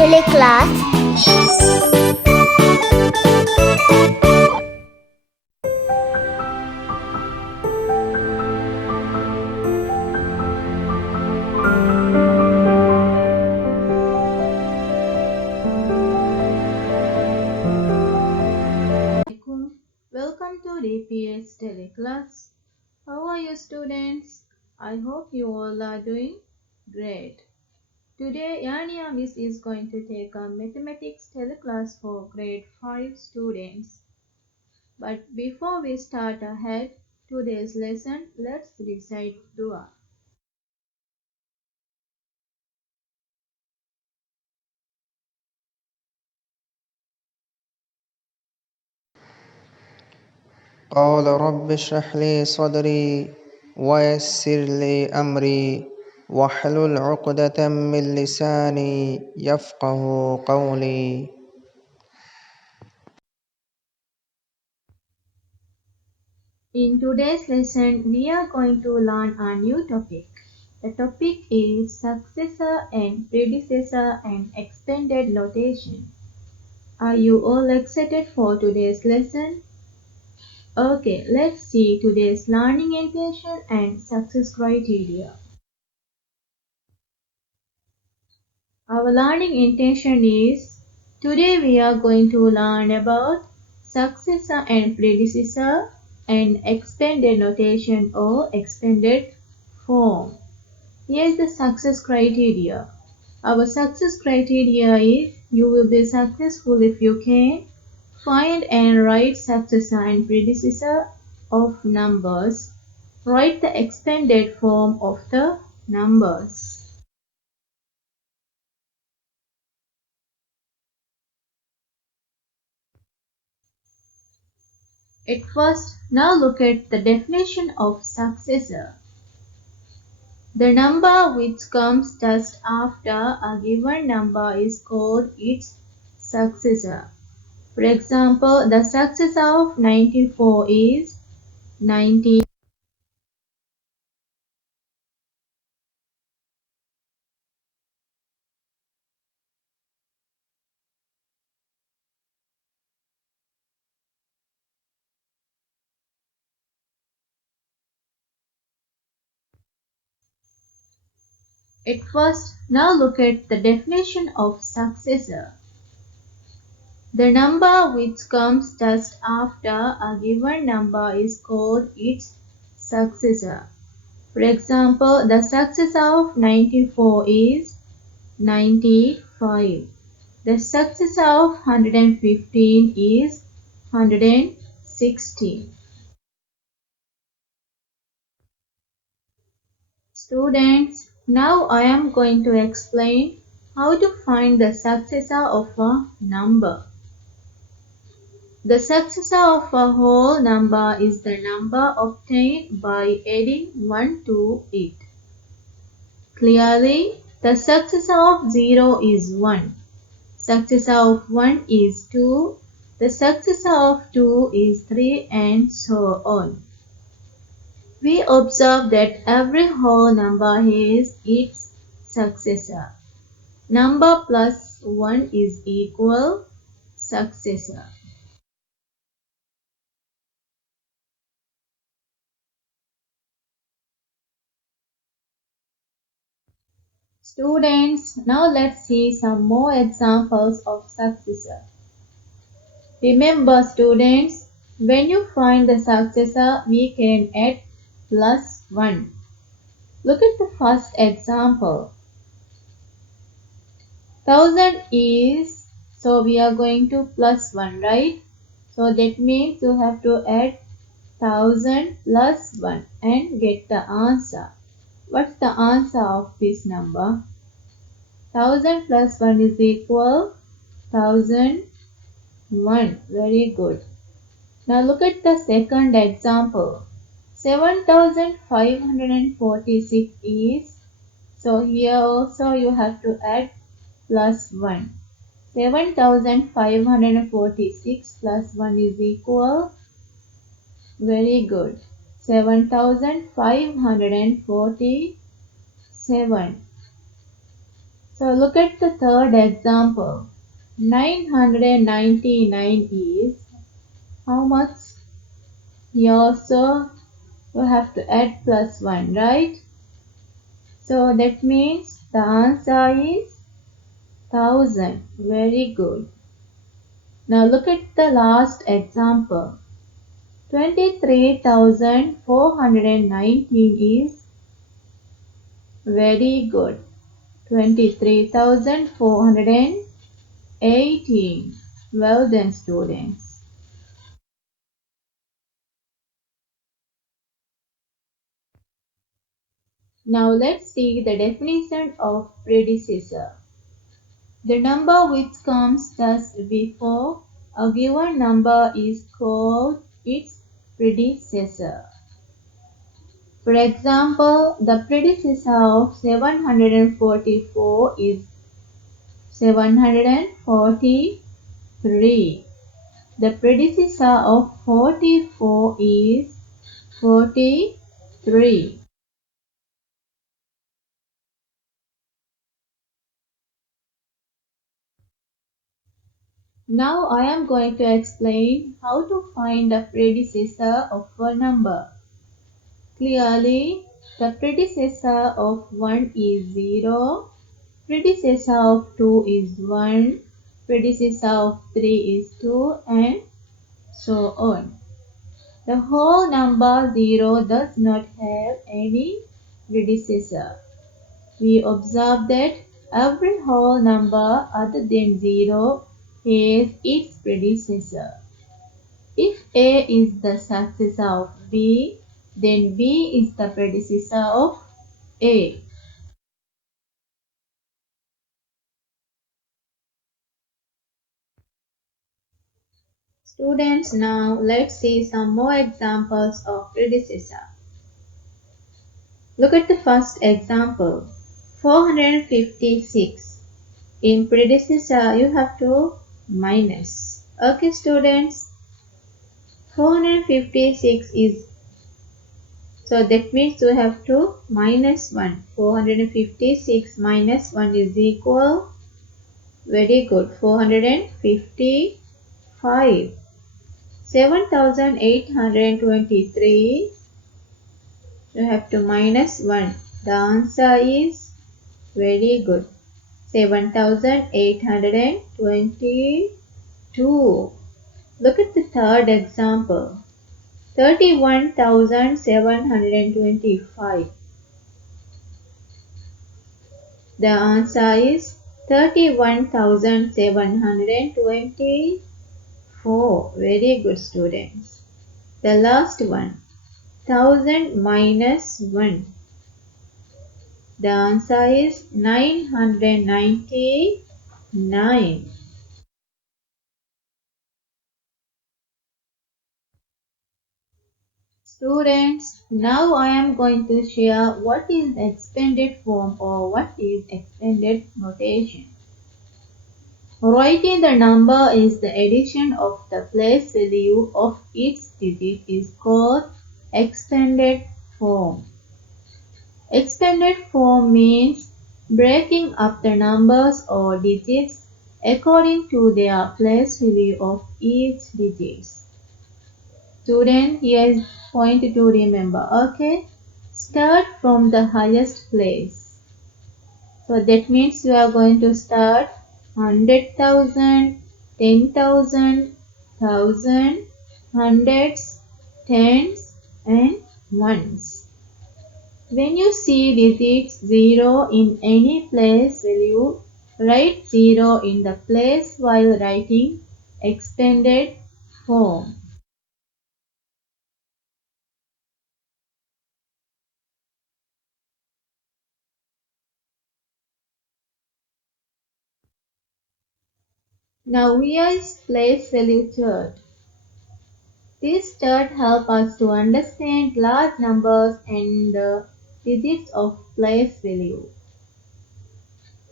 TeleClass. Welcome to DPS TeleClass. How are you students? I hope you all are doing great. Today Yaania Miss is going to take a mathematics teleclass for grade 5 students. But before we start ahead today's lesson, let's recite dua. قال رب اشرح لي صدري ويسر لي أمري واحلل عقدة من لساني يفقه قولي. In today's lesson, we are going to learn a new topic. The topic is successor and predecessor and expanded notation. Are you all excited for today's lesson? Okay, let's see today's learning intention and success criteria. Our learning intention is, today we are going to learn about successor and predecessor and expanded notation or expanded form. Here is the success criteria. Our success criteria is, you will be successful if you can find and write successor and predecessor of numbers. Write the expanded form of the numbers. At first, now look at the definition of successor. The number which comes just after a given number is called its successor. For example, the successor of 94 is 90. At first, now look at the definition of successor. The number which comes just after a given number is called its successor. For example, the successor of 94 is 95. The successor of 115 is 116. Students, now I am going to explain how to find the successor of a number. The successor of a whole number is the number obtained by adding 1 to it. Clearly, the successor of 0 is 1. Successor of 1 is 2. The successor of 2 is 3 and so on. We observe that every whole number has its successor. Number plus 1 is equal successor. Students, now let's see some more examples of successor. Remember students, when you find the successor, we can add plus 1. Look at the first example. 1000 is, so we are going to plus 1, right? So that means you have to add 1000 plus 1 and get the answer. What's the answer of this number? 1000 plus 1 is equal 1001. Very good. Now look at the second example. 7546 is, so here also you have to add plus 1. 7546 plus 1 is equal, very good, 7547. So look at the third example. 999 is how much? Here, so you have to add plus 1, right? So that means the answer is 1000. Very good. Now look at the last example. 23,419 is very good. 23,418. Well done, students. Now let's see the definition of predecessor. The number which comes just before a given number is called its predecessor. For example, the predecessor of 744 is 743. The predecessor of 44 is 43. Now I am going to explain how to find the predecessor of a number. Clearly, the predecessor of 1 is 0, predecessor of 2 is 1, predecessor of 3 is 2, and so on. The whole number 0 does not have any predecessor. We observe that every whole number other than 0 has its predecessor. If A is the successor of B, then B is the predecessor of A. Students, now let's see some more examples of predecessor. Look at the first example, 456. In predecessor, you have to minus. Okay, students, 456 is, so that means you have to minus 1. 456 minus 1 is equal, very good, 455. 7823, you have to minus 1. The answer is very good, 7822. Look at the third example, 31,725. The answer is 31,724. Very good, students. The last one, 1000 minus 1. The answer is 999. Students, now I am going to share what is expanded form or what is expanded notation. Writing the number is the addition of the place value of each digit is called expanded form. Expanded form means breaking up the numbers or digits according to their place value of each digit. Student, here is point to remember. Okay, start from the highest place. So that means you are going to start 100,000, 10,000, thousand, hundreds, tens, and ones. When you see digits 0 in any place value, write 0 in the place while writing expanded form. Now here is place value chart. This chart helps us to understand large numbers and the digits of place value.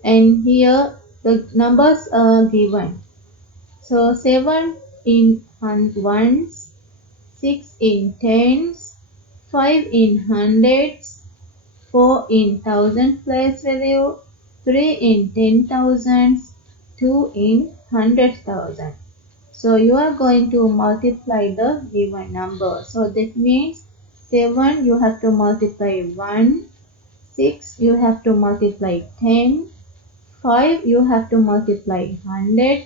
And here the numbers are given. So 7 in ones, 6 in tens, 5 in hundreds, 4 in thousand place value, 3 in 10,000, 2 in 100,000. So you are going to multiply the given number. So that means 7 you have to multiply 1, 6 you have to multiply 10, 5 you have to multiply 100,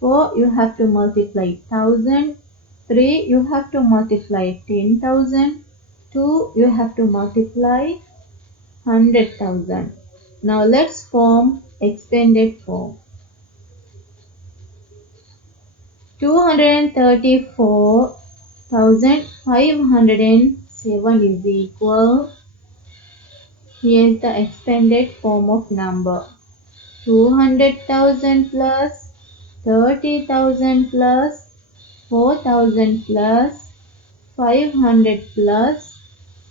4 you have to multiply 1000, 3 you have to multiply 10,000, 2 you have to multiply 100,000. Now let's form expanded form. 234,507 is equal. Here is the expanded form of number. 200,000 plus 30,000 plus 4,000 plus 500 plus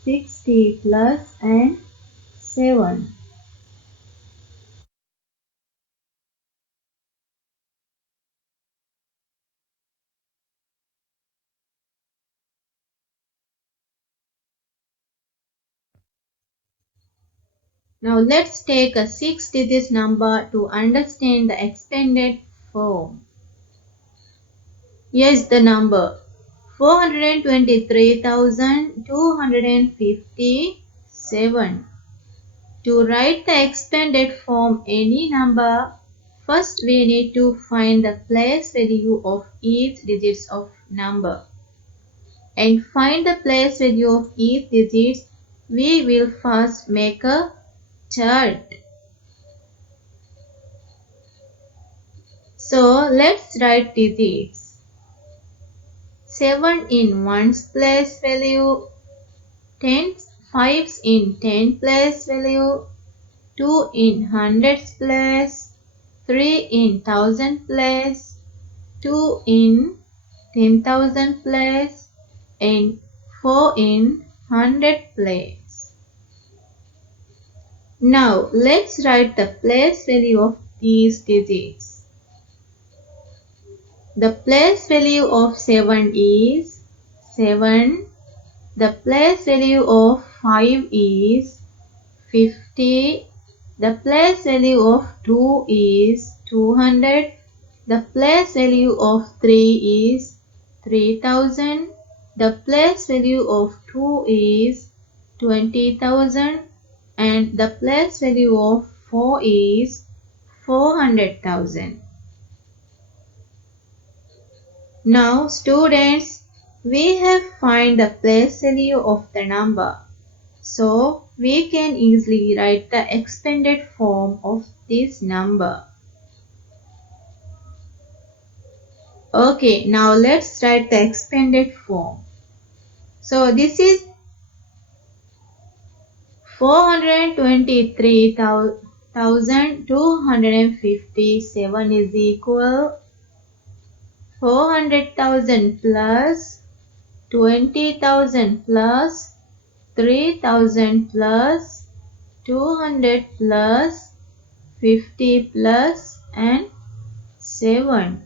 60 plus and 7. Now let's take a 6-digit number to understand the expanded form. Here's the number 423,257. To write the expanded form any number, first we need to find the place value of each digit of number. And find the place value of each digit, we will first make a chart. So let's write digits. 7 in ones place value, 10 fives in 10 place value, 2 in hundreds place, 3 in thousand place, 2 in 10,000 place, and 4 in 100 place. Now let's write the place value of these digits. The place value of 7 is 7. The place value of 5 is 50. The place value of 2 is 200. The place value of 3 is 3000. The place value of 2 is 20,000. And the place value of 4 is 400,000. Now students, we have find the place value of the number. So we can easily write the expanded form of this number. Okay, now let's write the expanded form. So this is 423,257 is equal 400,000 plus 20,000 plus 3,000 plus 200 plus 50 plus and 7.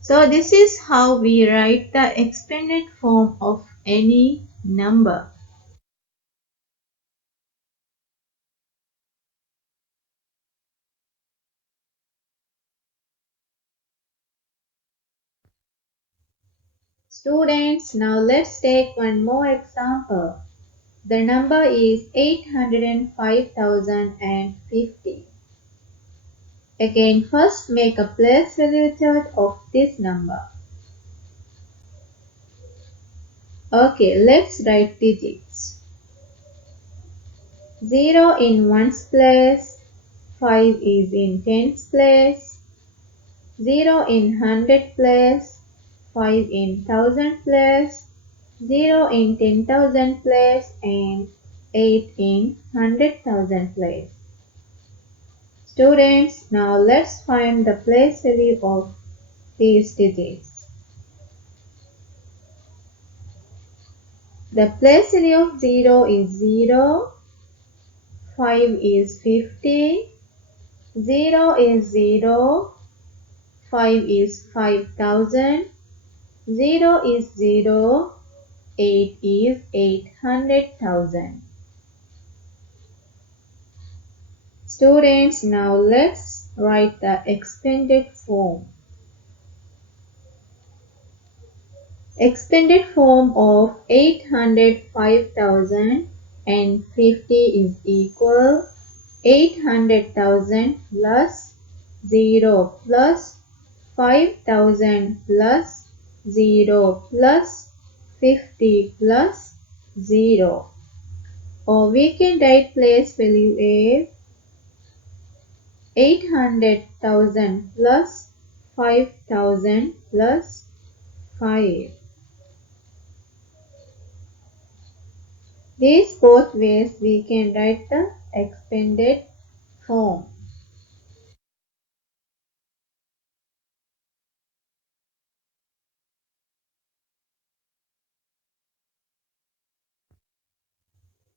So this is how we write the expanded form of any number. Students, now let's take one more example. The number is 805,050. Again, first make a place value chart of this number. Okay, let's write digits. 0 in ones place, 5 is in tens place, 0 in hundred place, 5 in thousand place, 0 in 10,000 place, and 8 in 100,000 place. Students, now let's find the place value of these digits. The place value of 0 is 0, 5 is 50, 0 is 0, 5 is 5,000, 0 is 0, 8 is 800,000. Students, now let's write the expanded form. Expanded form of 805,050 is equal 800,000 plus 0 plus 5,000 plus 0 plus 50 plus 0. Or we can write place value as 800,000 plus 5,000 plus 5. These both ways we can write the expanded form.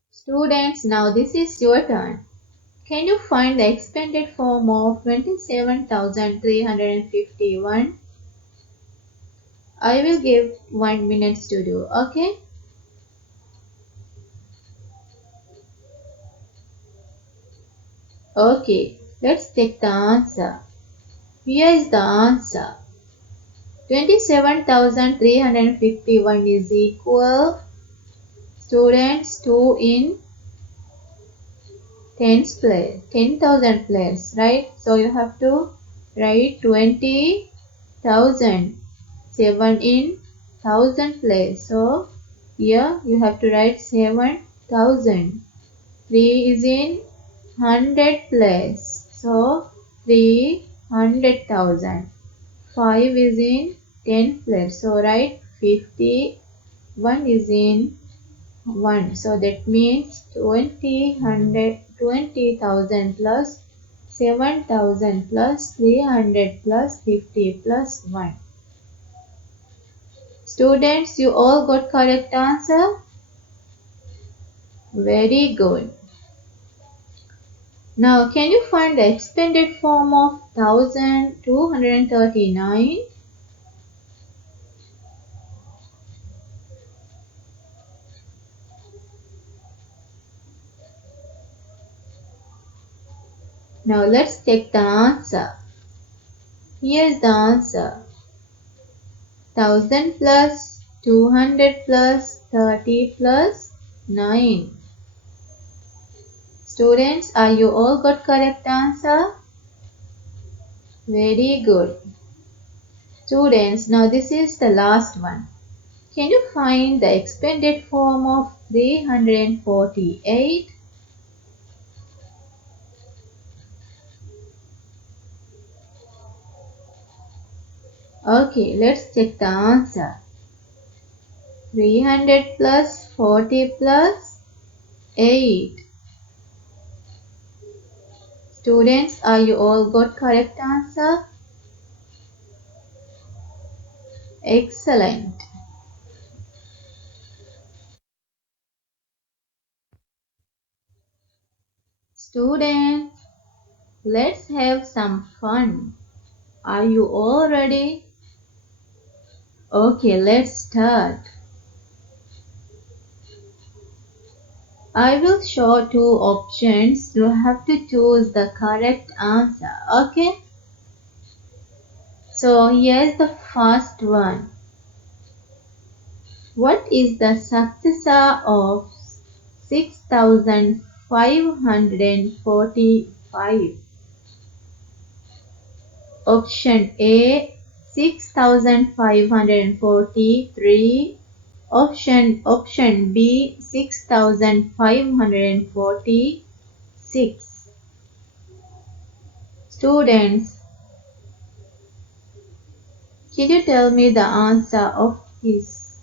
Students, now this is your turn. Can you find the expanded form of 27,351? I will give 1 minute to do, okay? Okay, let's take the answer. Here is the answer. 27,351 is equal, students, 2 in 10's place, 10,000 place, right? So you have to write 20,000, 7 in 1000 place. So here you have to write 7,000. 3 is in 100 place. So 300,000. 5 is in 10 place. So write 50. 1 is in 1. So that means 20,000 plus 7,000 plus 300 plus 50 plus 1. Students, you all got correct answer? Very good. Now, can you find the expanded form of 1,239? Now, let's take the answer. Here is the answer. 1,000 plus 200 plus 30 plus 9. Students, are you all got correct answer? Very good. Students, now this is the last one. Can you find the expanded form of 348? Okay, let's check the answer. 300 plus 40 plus 8. Students, are you all got correct answer? Excellent. Students, let's have some fun. Are you all ready? Okay, let's start. I will show two options. You have to choose the correct answer. Okay? So here's the first one. What is the successor of 6,545? Option A 6,543. Option B 6,546. Students, can you tell me the answer of this?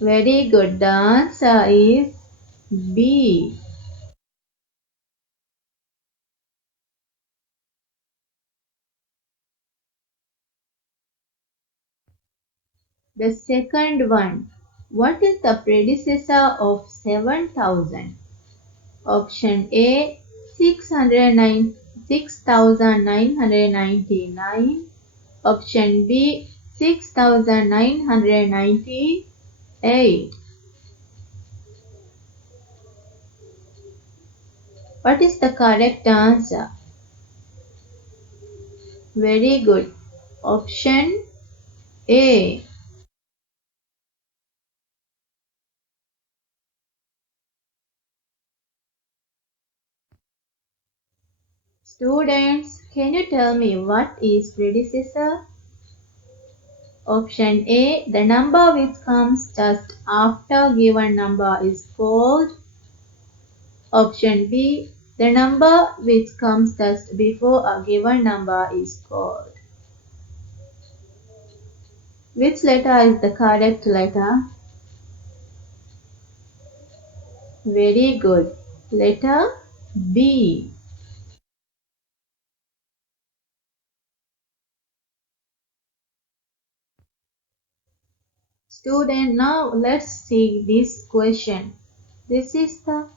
Very good. The answer is B. The second one. What is the predecessor of 7,000? Option A 6,999. Option B 6,998. What is the correct answer? Very good. Option A. Students, can you tell me what is predecessor? Option A. The number which comes just after given number is called. Option B. The number which comes just before a given number is called. Which letter is the correct letter? Very good. Letter B. Student, now let's see this question. This is the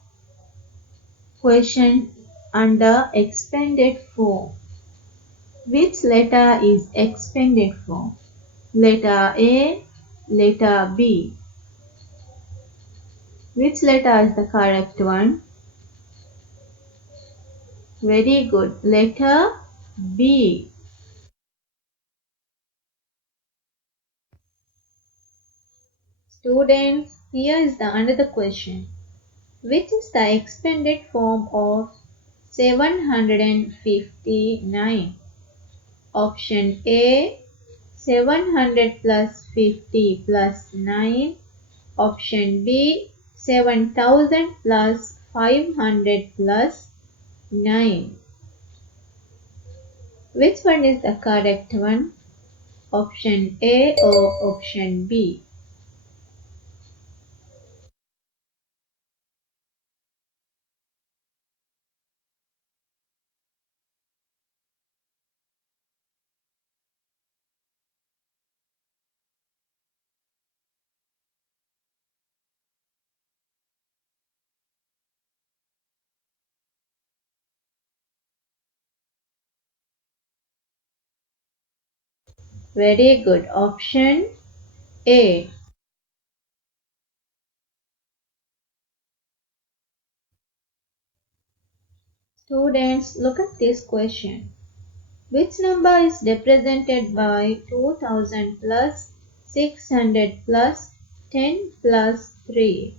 question under expanded form. Which letter is expanded form? Letter A, letter B. Which letter is the correct one? Very good. Letter B. Students, here is the another question. Which is the expanded form of 759? Option A, 700 plus 50 plus 9. Option B, 7000 plus 500 plus 9. Which one is the correct one? Option A or option B? Very good. Option A. Students, look at this question. Which number is represented by 2000 plus 600 plus 10 plus 3?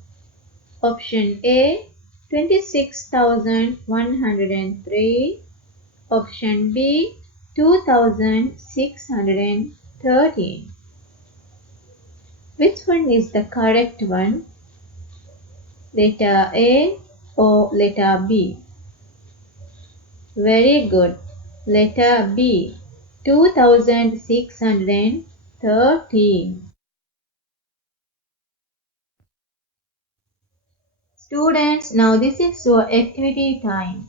Option A, 26,103. Option B, 2613. Which one is the correct one? Letter A or letter B? Very good. Letter B, 2613. Students, now this is your activity time.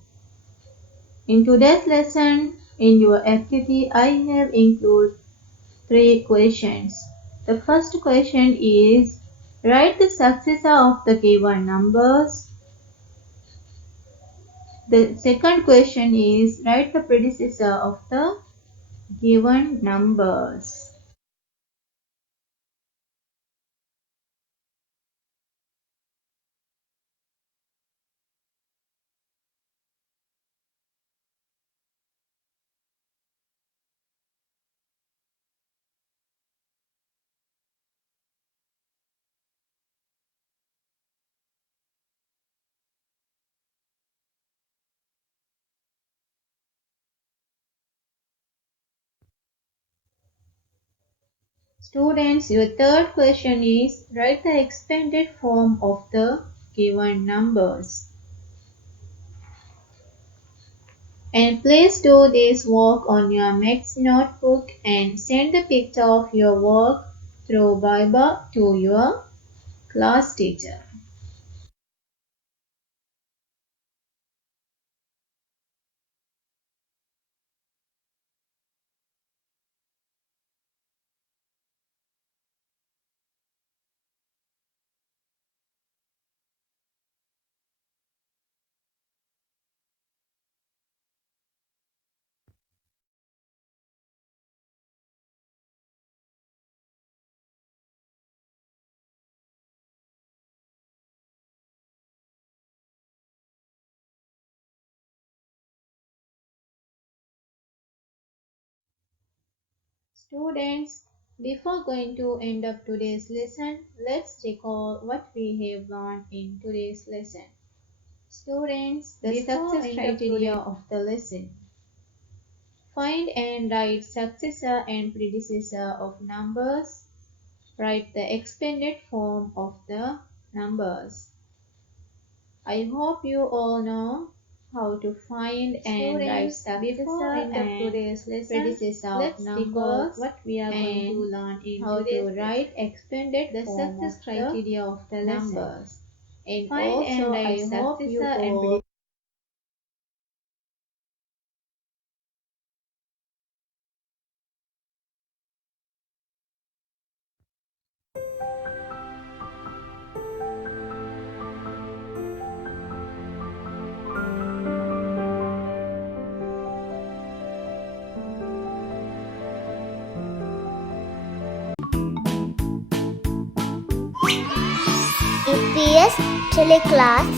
In today's lesson, in your activity, I have included 3 questions. The first question is, write the successor of the given numbers. The second question is, write the predecessor of the given numbers. Students, your third question is, write the expanded form of the given numbers. And please do this work on your maths notebook and send the picture of your work through Viber to your class teacher. Students, before going to end of today's lesson, let's recall what we have learned in today's lesson. Students, the success criteria of the lesson. Find and write successor and predecessor of numbers. Write the expanded form of the numbers. I hope you all know how to find and write successor and predecessor of numbers, what we are going to learn in how to write expanded the success criteria of the numbers. And find also, I hope you all DPS TeleClass